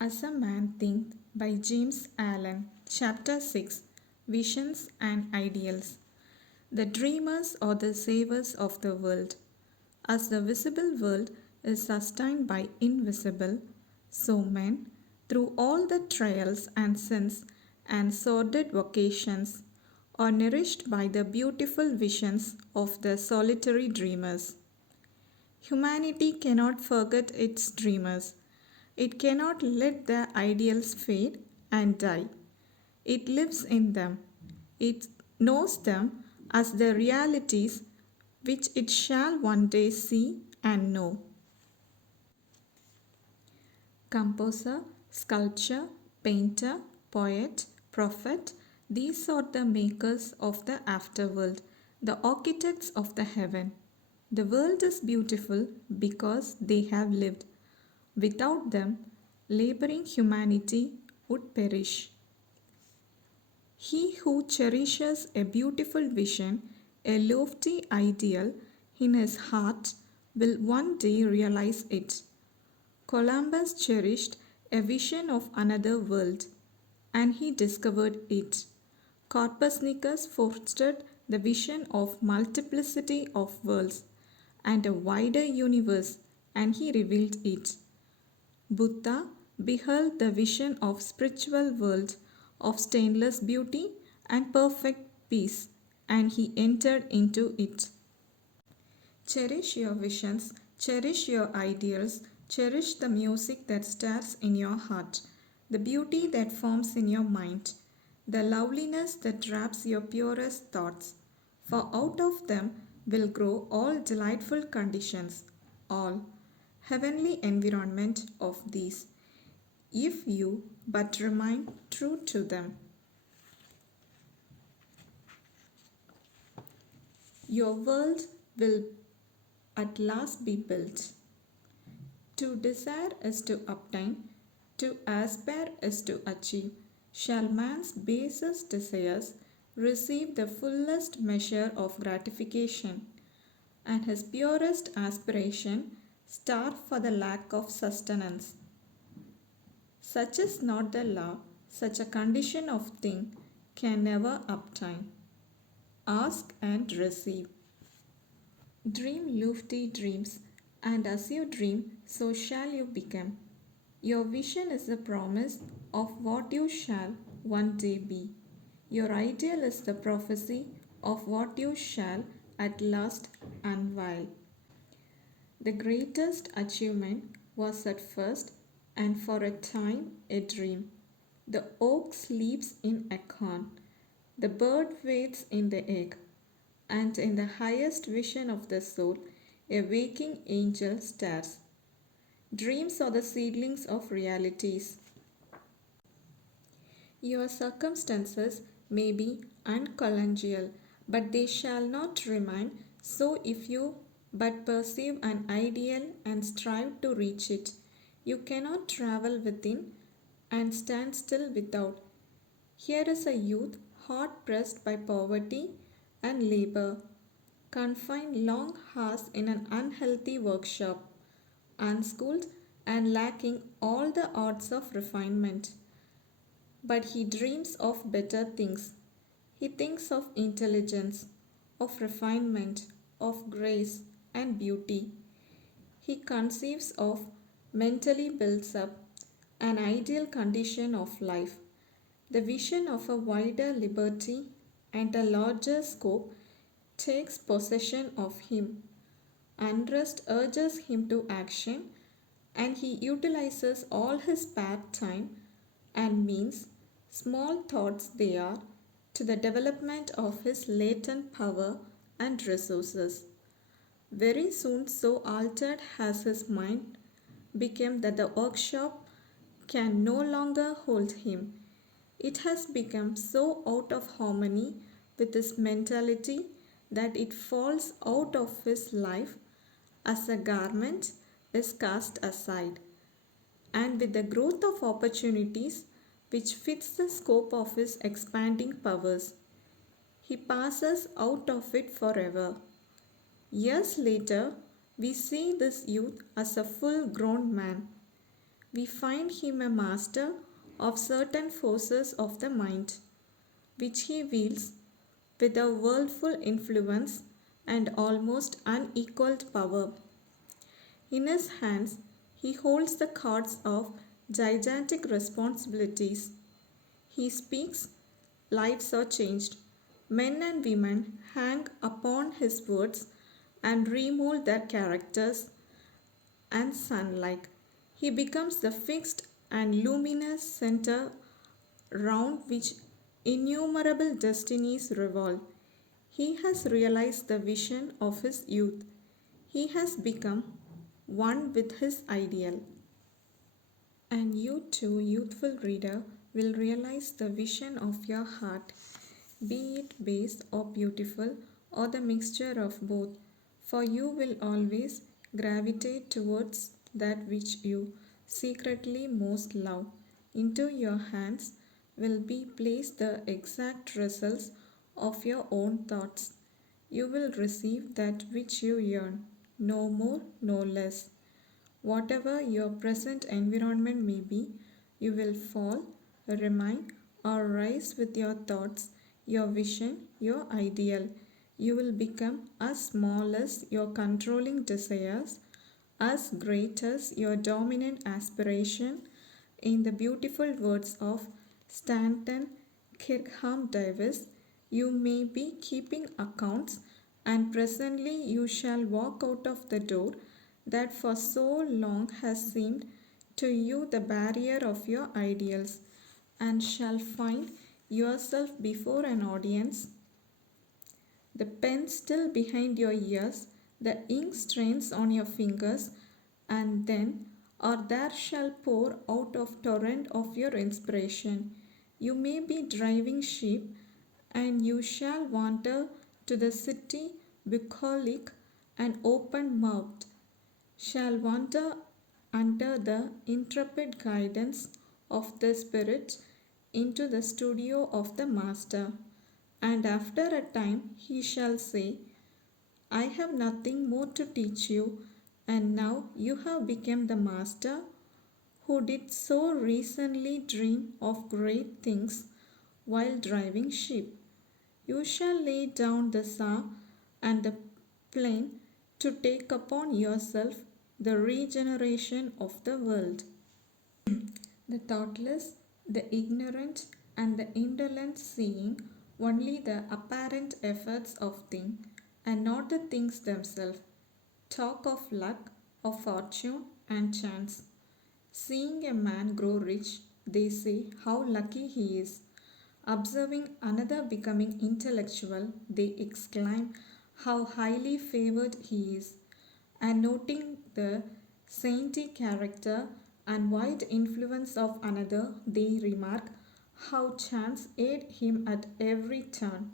As a Man Thinketh by James Allen, Chapter 6 Visions and Ideals. The dreamers are the savers of the world. As the visible world is sustained by invisible, so men, through all the trials and sins and sordid vocations, are nourished by the beautiful visions of the solitary dreamers. Humanity cannot forget its dreamers. It cannot let their ideals fade and die. It lives in them. It knows them as the realities which it shall one day see and know. Composer, sculptor, painter, poet, prophet, these are the makers of the afterworld, the architects of the heaven. The world is beautiful because they have lived. Without them, laboring humanity would perish. He who cherishes a beautiful vision, a lofty ideal in his heart, will one day realize it. Columbus cherished a vision of another world, and he discovered it. Copernicus fostered the vision of multiplicity of worlds and a wider universe, and he revealed it. Buddha beheld the vision of spiritual world of stainless beauty and perfect peace, and he entered into it. Cherish your visions, cherish your ideals, cherish the music that stirs in your heart, the beauty that forms in your mind, the loveliness that wraps your purest thoughts. For out of them will grow all delightful conditions, all heavenly environment of these, if you but remain true to them. Your world will at last be built. To desire is to obtain, to aspire is to achieve. Shall man's basest desires receive the fullest measure of gratification, and his purest aspiration starve for the lack of sustenance? Such is not the law, such a condition of thing can never obtain. Ask and receive. Dream lofty dreams, and as you dream, so shall you become. Your vision is the promise of what you shall one day be. Your ideal is the prophecy of what you shall at last unveil. The greatest achievement was at first and for a time a dream. The oak sleeps in a corn, the bird waits in the egg, and in the highest vision of the soul, a waking angel stares. Dreams are the seedlings of realities. Your circumstances may be uncongenial, but they shall not remain so if you but perceive an ideal and strive to reach it. You cannot travel within and stand still without. Here is a youth hard pressed by poverty and labor, confined long hours in an unhealthy workshop, unschooled and lacking all the arts of refinement. But he dreams of better things. He thinks of intelligence, of refinement, of grace and beauty. He conceives of, mentally builds up, an ideal condition of life, the vision of a wider liberty and a larger scope takes possession of him. Unrest urges him to action, and he utilizes all his spare time and means, small thoughts they are, to the development of his latent power and resources. Very soon, so altered has his mind become that the workshop can no longer hold him. It has become so out of harmony with his mentality that it falls out of his life as a garment is cast aside, and with the growth of opportunities which fits the scope of his expanding powers, he passes out of it forever. Years later, we see this youth as a full grown man, We find him a master of certain forces of the mind, which he wields with a worldful influence and almost unequaled power. In his hands, he holds the cards of gigantic responsibilities. He speaks, lives are changed. Men and women hang upon his words and remold their characters and sunlight. He becomes the fixed and luminous center round which innumerable destinies revolve. He has realized the vision of his youth. He has become one with his ideal. And you too, youthful reader, will realize the vision of your heart, be it base or beautiful or the mixture of both, for you will always gravitate towards that which you secretly most love. Into your hands will be placed the exact results of your own thoughts. You will receive that which you yearn, no more, no less. Whatever your present environment may be, you will fall, remain, or rise with your thoughts, your vision, your ideal. You will become as small as your controlling desires, as great as your dominant aspiration. In the beautiful words of Stanton Kirkham Davis, you may be keeping accounts, and presently you shall walk out of the door that for so long has seemed to you the barrier of your ideals, and shall find yourself before an audience, the pen still behind your ears, the ink stains on your fingers, and then or there shall pour out of torrent of your inspiration. You may be driving sheep, and you shall wander to the city bucolic and open mouthed, shall wander under the intrepid guidance of the Spirit into the studio of the Master. And after a time he shall say, I have nothing more to teach you, and now you have become the Master who did so recently dream of great things while driving sheep. You shall lay down the saw and the plane to take upon yourself the regeneration of the world. The thoughtless, the ignorant, and the indolent seeing only the apparent efforts of things and not the things themselves, talk of luck, of fortune, and chance. Seeing a man grow rich, they say how lucky he is. Observing another becoming intellectual, they exclaim how highly favored he is. And noting the saintly character and wide influence of another, they remark how chance aid him at every turn.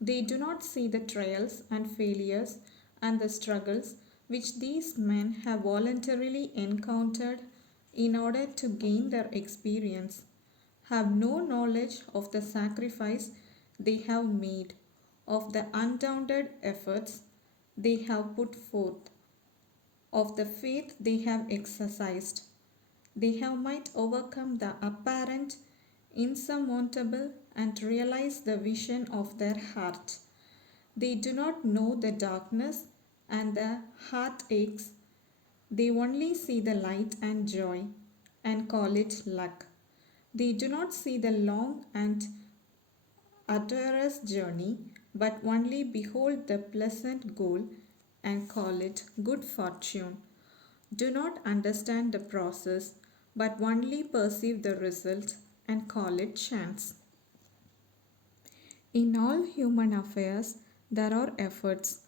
They do not see the trials and failures and the struggles which these men have voluntarily encountered in order to gain their experience, have no knowledge of the sacrifice they have made, of the undaunted efforts they have put forth, of the faith they have exercised. They have might overcome the apparent insurmountable and realize the vision of their heart. They do not know the darkness and the heartaches. They only see the light and joy and call it luck. They do not see the long and arduous journey, but only behold the pleasant goal and call it good fortune. Do not understand the process, but only perceive the result and call it chance. In all human affairs, there are efforts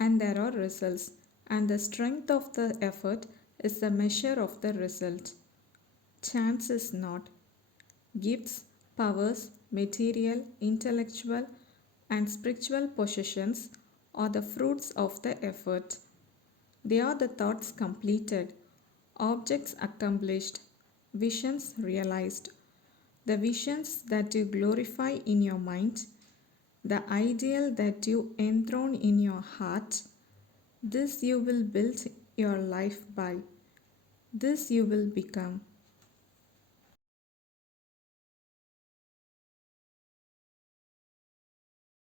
and there are results, and the strength of the effort is the measure of the result. Chance is not. Gifts, powers, material, intellectual, and spiritual possessions are the fruits of the effort. They are the thoughts completed, objects accomplished, visions realized. The visions that you glorify in your mind, the ideal that you enthrone in your heart, this you will build your life by. This you will become.